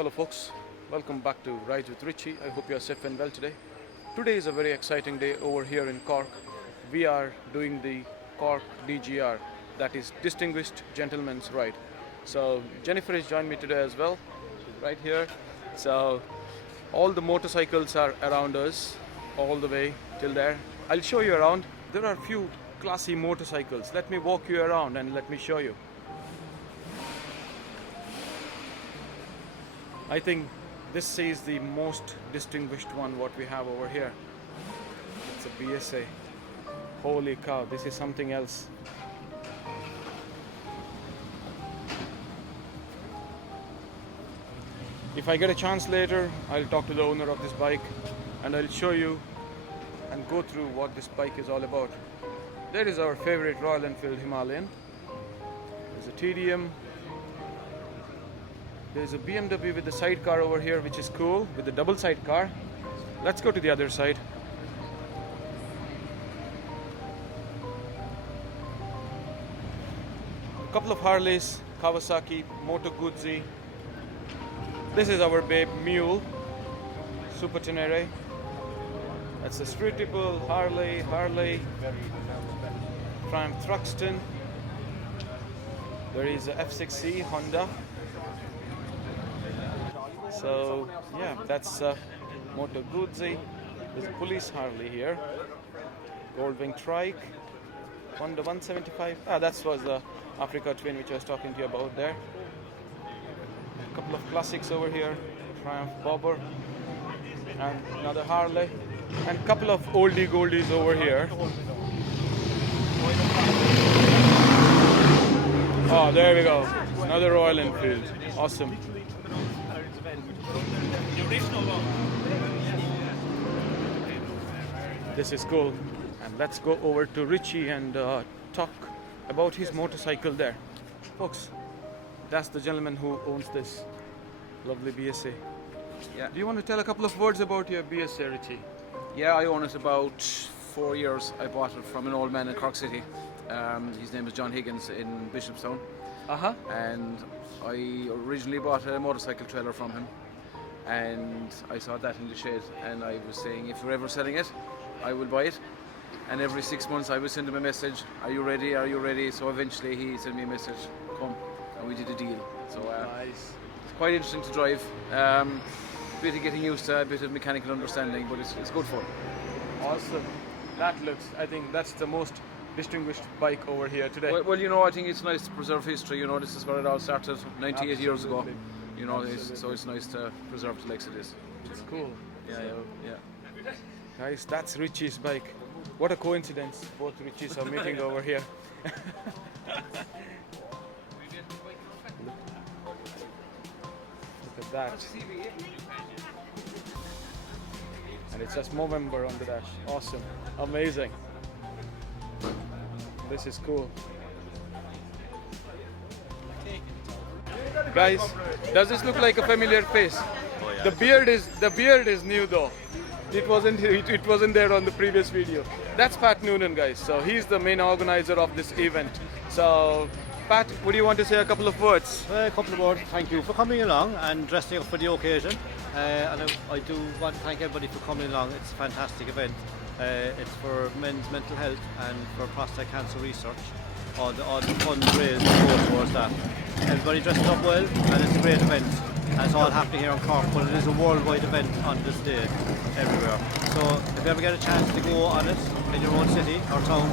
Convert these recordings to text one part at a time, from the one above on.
Hello folks, welcome back to Rides with Richie. I hope you are safe and well today. Today is a very exciting day over here in Cork. We are doing the Cork DGR, that is Distinguished Gentleman's Ride. So Jennifer has joined me today as well, right here. So all the motorcycles are around us, all the way till there. I'll show you around. There are a few classy motorcycles. Let me walk you around and let me show you. I think this is the most distinguished one what we have over here. It's a BSA. Holy cow, this is something else. If I get a chance later, I'll talk to the owner of this bike and I'll show you and go through what this bike is all about. There is our favorite Royal Enfield Himalayan. There's a TDM. There's a BMW with the sidecar over here, which is cool, with the double sidecar. Let's go to the other side. A couple of Harleys, Kawasaki, Moto Guzzi. This is our babe Mule, Super Tenere. That's a streetable Harley, Triumph Thruxton. There is a F6C Honda. So yeah, that's Moto Guzzi. There's a police Harley here. Goldwing Trike. Honda 175. That was the Africa Twin which I was talking to you about there. A couple of classics over here. Triumph Bobber. And another Harley. And a couple of oldie goldies over here. Oh, there we go. Another Royal Enfield. Awesome. This is cool. And let's go over to Richie and talk about his motorcycle there. Folks, that's the gentleman who owns this lovely BSA. Yeah. Do you want to tell a couple of words about your BSA, Richie? Yeah, I own it about 4 years. I bought it from an old man in Cork City. His name is John Higgins in Bishopstown. And I originally bought a motorcycle trailer from him. And I saw that in the shed, and I was saying, if you're ever selling it, I will buy it. And every 6 months I would send him a message, are you ready, are you ready? So eventually he sent me a message, come, and we did a deal. So Nice. it's quite interesting to drive. Bit of getting used to, a bit of mechanical understanding, but it's good fun. Awesome. I think that's the most distinguished bike over here today. Well, you know, I think it's nice to preserve history. You know, this is where it all started 98 years ago. You know, so it's nice to preserve it like it is. It's cool. Yeah. Guys, that's Richie's bike. What a coincidence. Both Richies are meeting over here. Look at that. And it says Movember on the dash. Awesome. Amazing. This is cool. Guys, does this look like a familiar face? Oh, yeah. The beard is new though. It wasn't there on the previous video. That's Pat Noonan, guys. So he's the main organizer of this event. So Pat, would you want to say a couple of words? A couple of words. Thank you for coming along and dressing up for the occasion. And I do want to thank everybody for coming along. It's a fantastic event. It's for men's mental health and for prostate cancer research. All the funds raised go towards that. Everybody dresses up well, and it's a great event. And it's all happening here in Cork, but it is a worldwide event on this day, everywhere. So if you ever get a chance to go on it in your own city or town,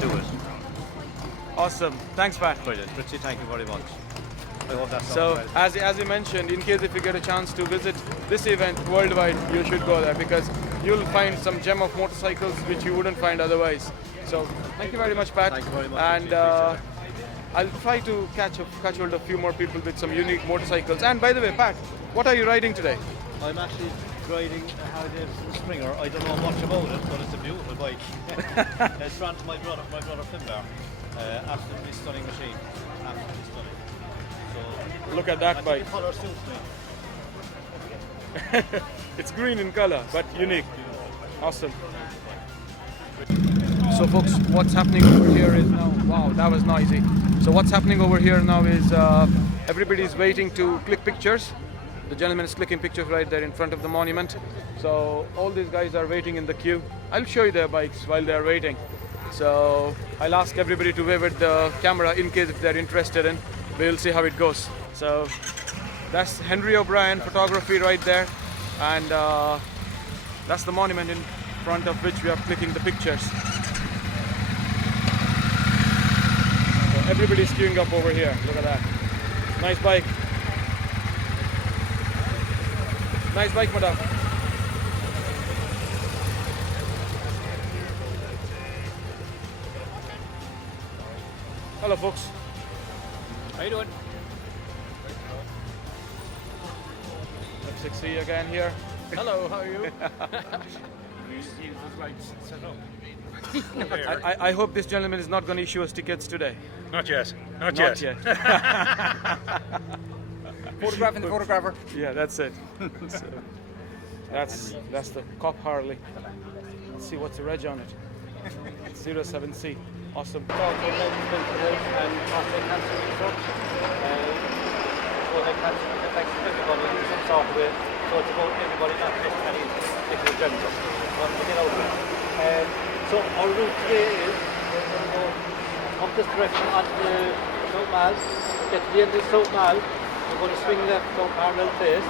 do it. Awesome. Thanks, Pat. Brilliant. Richie, thank you very much. I hope that's So, well. as you mentioned, in case if you get a chance to visit this event worldwide, you should go there because you'll find some gem of motorcycles which you wouldn't find otherwise. So, thank you very much, Pat. Thank you very much. And I'll try to catch hold of a few more people with some unique motorcycles. And by the way, Pat, what are you riding today? I'm actually riding a Harley-Davidson Springer. I don't know much about it, but it's a beautiful bike. It's run to my brother Finbar. Absolutely stunning machine. Absolutely stunning. So, Look at that bike. The colour suits me. It's green in color, but unique. Awesome. So folks, what's happening over here is now, wow, that was noisy. So what's happening over here now is everybody's waiting to click pictures. The gentleman is clicking pictures right there in front of the monument. So all these guys are waiting in the queue. I'll show you their bikes while they're waiting. So I'll ask everybody to wave at the camera in case if they're interested in. We'll see how it goes. So that's Henry O'Brien photography right there, and that's the monument in front of which we are clicking the pictures. So everybody's queuing up over here. Look at that. Nice bike. Nice bike, madam. Hello, folks. How you doing? Let's see you again here. Hello, how are you? I hope this gentleman is not going to issue us tickets today. Not yet. Not Not yet. yet. Photographing the photographer. Yeah, that's it. So, that's the Cop Harley. Let's see what's the reg on it. 07C. Awesome. Cork Mental Health and Prostate Cancer Research. So that cancer affects everybody in some sort of way. So it's about everybody, not just any particular gender. To get out there. So our route today is we're going to go up this direction onto the South Mall, get to the end of the South Mall, we're going to swing left down Parnell Place,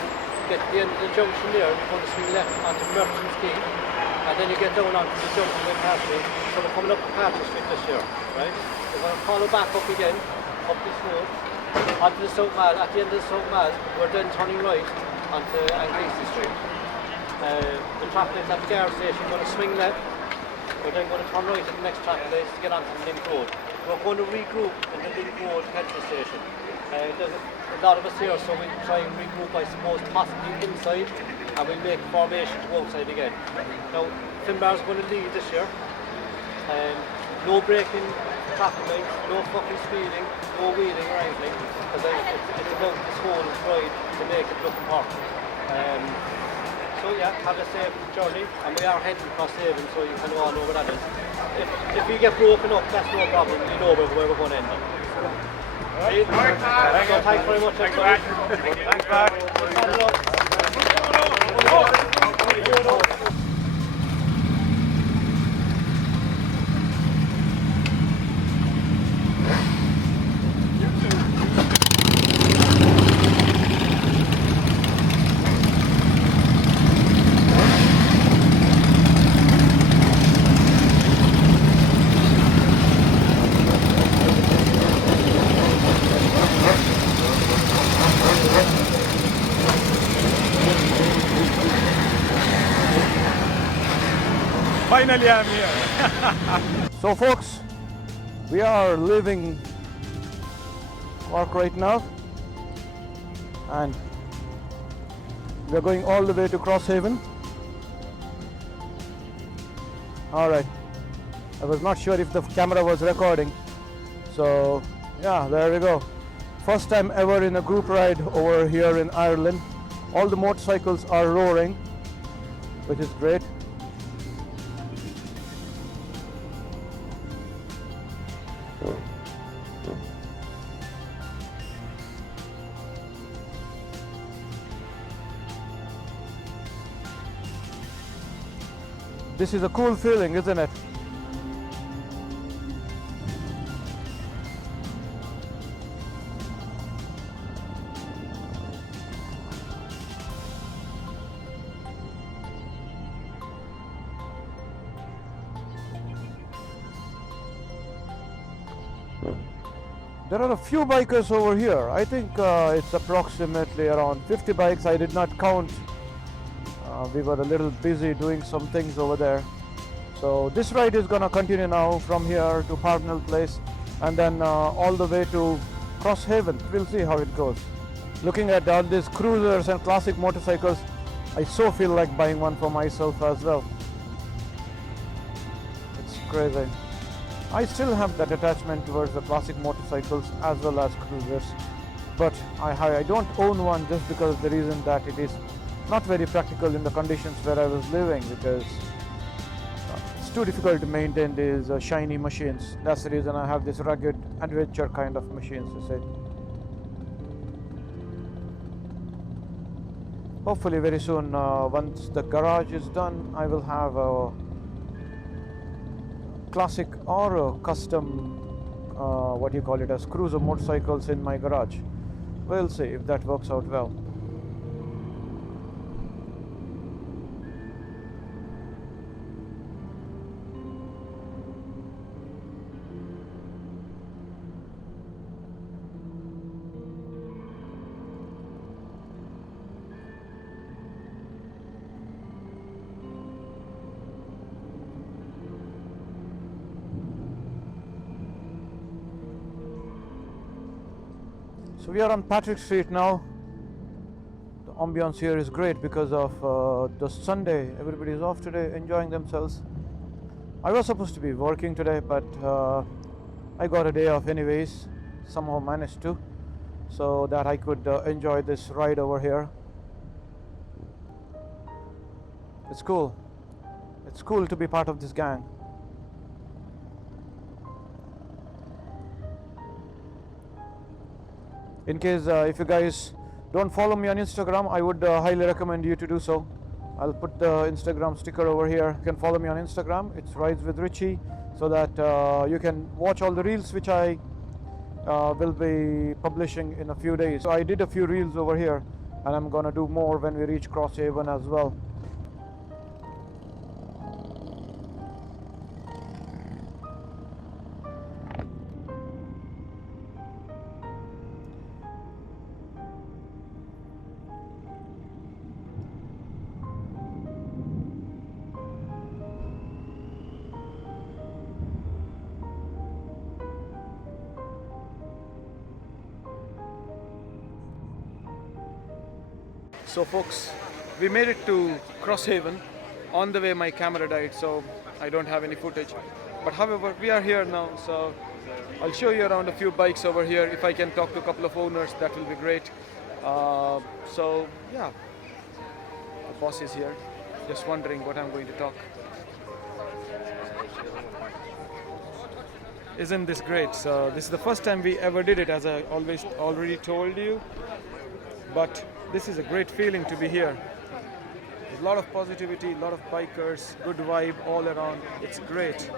get to the end of the junction there, we're going to swing left onto Merchants Quay, and then you get down onto the junction with Patrick. So we're coming up to Patrick Street this year, right? We're going to follow back up again, up this road, onto the South Mall. At the end of the South Mall, we're then turning right onto Anglesey Street. The traffic lights at the gas station, we're going to swing left. We're then going to turn right at the next traffic lights to get onto the Link Road. We're going to regroup in the Link Road petrol station. There's a lot of us here, so we'll try and regroup, I suppose, possibly inside, and we'll make a formation to go outside again. Now, Finbar's going to lead this year. No breaking traffic lights, no fucking speeding, no wheeling or anything, because it's about this whole ride to make it look important. So yeah, have a safe journey, and we are heading Crosshaven, so you can all know where that is. If we get broken up, that's no problem, we know where we're going to end up. Right. So thanks very much, everybody. Thanks, Mark. Finally, I'm here. So, folks, we are leaving Cork right now, and we are going all the way to Crosshaven. All right. I was not sure if the camera was recording, so yeah, there we go. First time ever in a group ride over here in Ireland. All the motorcycles are roaring, which is great. This is a cool feeling, isn't it? There are a few bikers over here. I think it's approximately around 50 bikes. I did not count. We were a little busy doing some things over there. So this ride is gonna continue now from here to Parnell Place and then all the way to Crosshaven. We'll see how it goes. Looking at all these cruisers and classic motorcycles, I so feel like buying one for myself as well. It's crazy. I still have that attachment towards the classic motorcycles as well as cruisers, but I don't own one just because of the reason that it is not very practical in the conditions where I was living, because it's too difficult to maintain these shiny machines. That's the reason I have this rugged adventure kind of machines, you say. hopefully very soon, once the garage is done, I will have a classic or a custom, what do you call it, as cruiser motorcycles in my garage. We'll see if that works out well. So we are on Patrick Street now. The ambience here is great because of the Sunday. Everybody is off today, enjoying themselves. I was supposed to be working today, but I got a day off anyways. Somehow managed to, so that I could enjoy this ride over here. It's cool. It's cool to be part of this gang. In case if you guys don't follow me on Instagram, I would highly recommend you to do so. I'll put the Instagram sticker over here. You can follow me on Instagram. It's Rides with Richie, so that you can watch all the reels which I will be publishing in a few days. So I did a few reels over here, and I'm gonna do more when we reach Crosshaven as well. So folks, we made it to Crosshaven. On the way my camera died, so I don't have any footage. But however, we are here now, so I'll show you around a few bikes over here. If I can talk to a couple of owners, that will be great. So yeah, the boss is here, just wondering what I'm going to talk. Isn't this great? So this is the first time we ever did it, as I already told you. But this is a great feeling to be here. There's a lot of positivity, a lot of bikers, good vibe all around. It's great.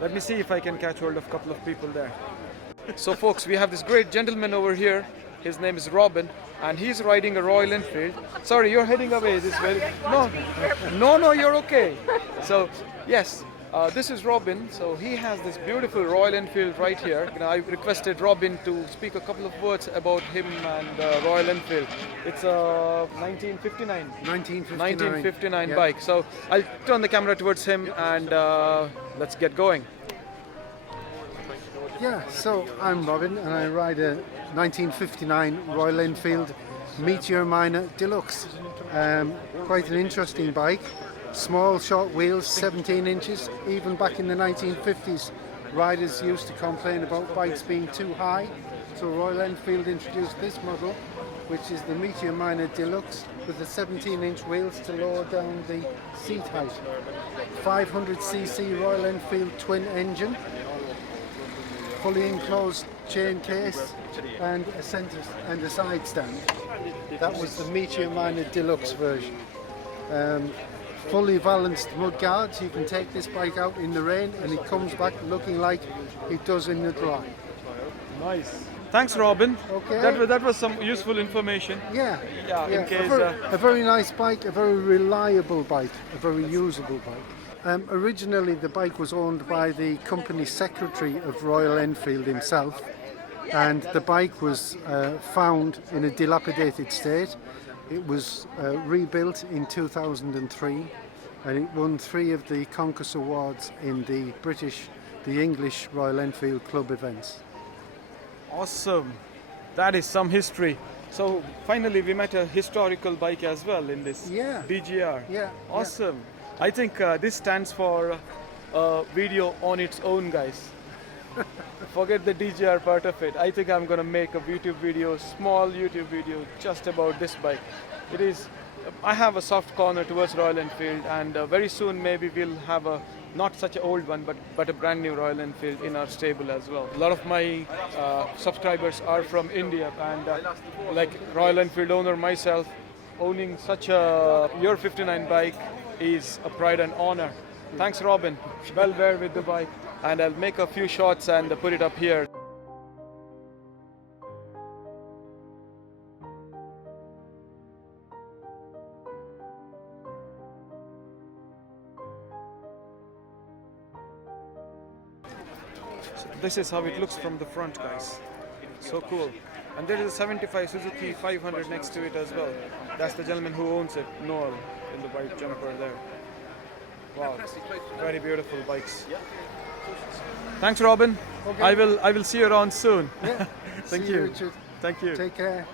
Let me see if I can catch hold of a couple of people there. So folks, we have this great gentleman over here. His name is Robin, and he's riding a Royal Enfield. Sorry, you're heading away. No, you're okay. So yes, this is Robin. So he has this beautiful Royal Enfield right here. I requested Robin to speak a couple of words about him and Royal Enfield. It's a 1959 yeah. bike. So I'll turn the camera towards him and let's get going. Yeah, so I'm Robin and I ride a 1959 Royal Enfield Meteor Minor Deluxe. Quite an interesting bike. Small, short wheels, 17 inches. Even back in the 1950s, riders used to complain about bikes being too high. So Royal Enfield introduced this model, which is the Meteor Minor Deluxe, with the 17-inch wheels to lower down the seat height. 500cc Royal Enfield twin engine, fully enclosed chain case, and a centre and a side stand. That was the Meteor Minor Deluxe version. Fully balanced mud guards. You can take this bike out in the rain and it comes back looking like it does in the dry. Nice. Thanks, Robin. Okay. That was some useful information. Yeah. In case. A very nice bike, a very reliable bike, a very usable bike. Originally, the bike was owned by the company secretary of Royal Enfield himself, and the bike was found in a dilapidated state. It was rebuilt in 2003, and it won 3 of the Concourse Awards in the English Royal Enfield Club events. Awesome. That is some history. So finally we met a historical bike as well in this DGR. Yeah. Awesome. Yeah. I think this stands for a video on its own, guys. Forget the DGR part of it. I think I'm gonna make a YouTube video, small YouTube video, just about this bike. It is. I have a soft corner towards Royal Enfield, and very soon maybe we'll have a not such an old one, but a brand new Royal Enfield in our stable as well. A lot of my subscribers are from India, and like Royal Enfield owner myself, owning such a Year 59 bike is a pride and honor. Thanks, Robin. Well wear with the bike. And I'll make a few shots and put it up here. This is how it looks from the front, guys. So cool. And there is a 75 Suzuki 500 next to it as well. That's the gentleman who owns it, Noel, in the white jumper there. Wow, very beautiful bikes. Thanks, Robin. Okay. I will see you around soon. Yeah. Thank See you. Richard. Thank you. Take care.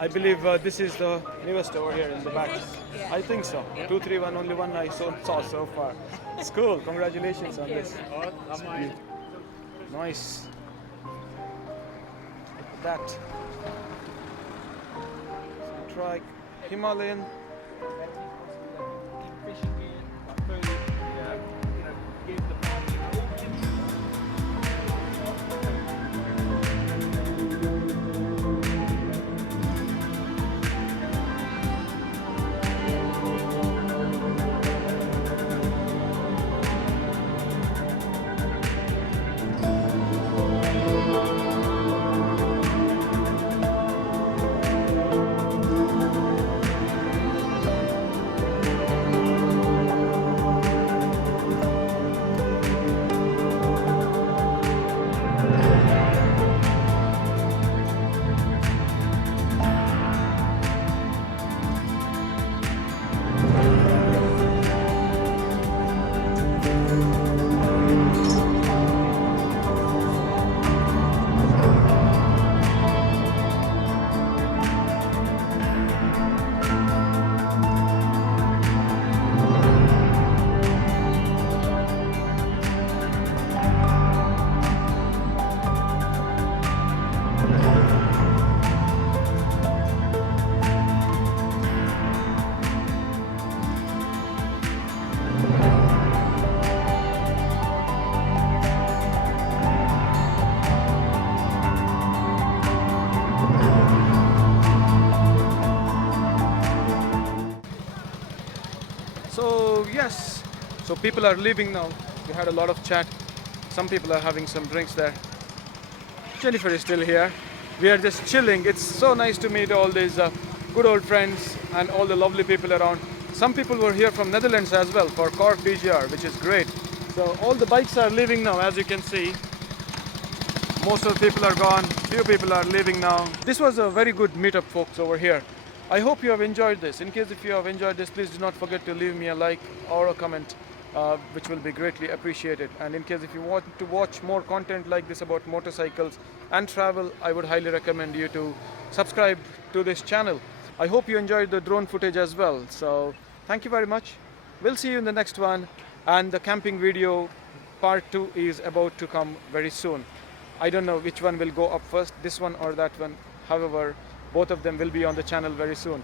I believe this is the newest over here in the back. I think so. 231, only one I saw so far. It's cool. Congratulations on this. Nice. Look at that. Trike Himalayan. So yes, so people are leaving now. We had a lot of chat. Some people are having some drinks there. Jennifer is still here. We are just chilling. It's so nice to meet all these good old friends and all the lovely people around. Some people were here from Netherlands as well for Cork DGR, which is great. So all the bikes are leaving now, as you can see. Most of the people are gone. Few people are leaving now. This was a very good meetup, folks, over here. I hope you have enjoyed this. In case if you have enjoyed this, please do not forget to leave me a like or a comment, which will be greatly appreciated. And in case if you want to watch more content like this about motorcycles and travel, I would highly recommend you to subscribe to this channel. I hope you enjoyed the drone footage as well. So thank you very much. We'll see you in the next one. And the camping video part 2 is about to come very soon. I don't know which one will go up first, this one or that one. However, both of them will be on the channel very soon.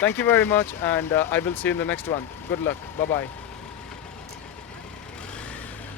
Thank you very much, and I will see you in the next one. Good luck. Bye-bye.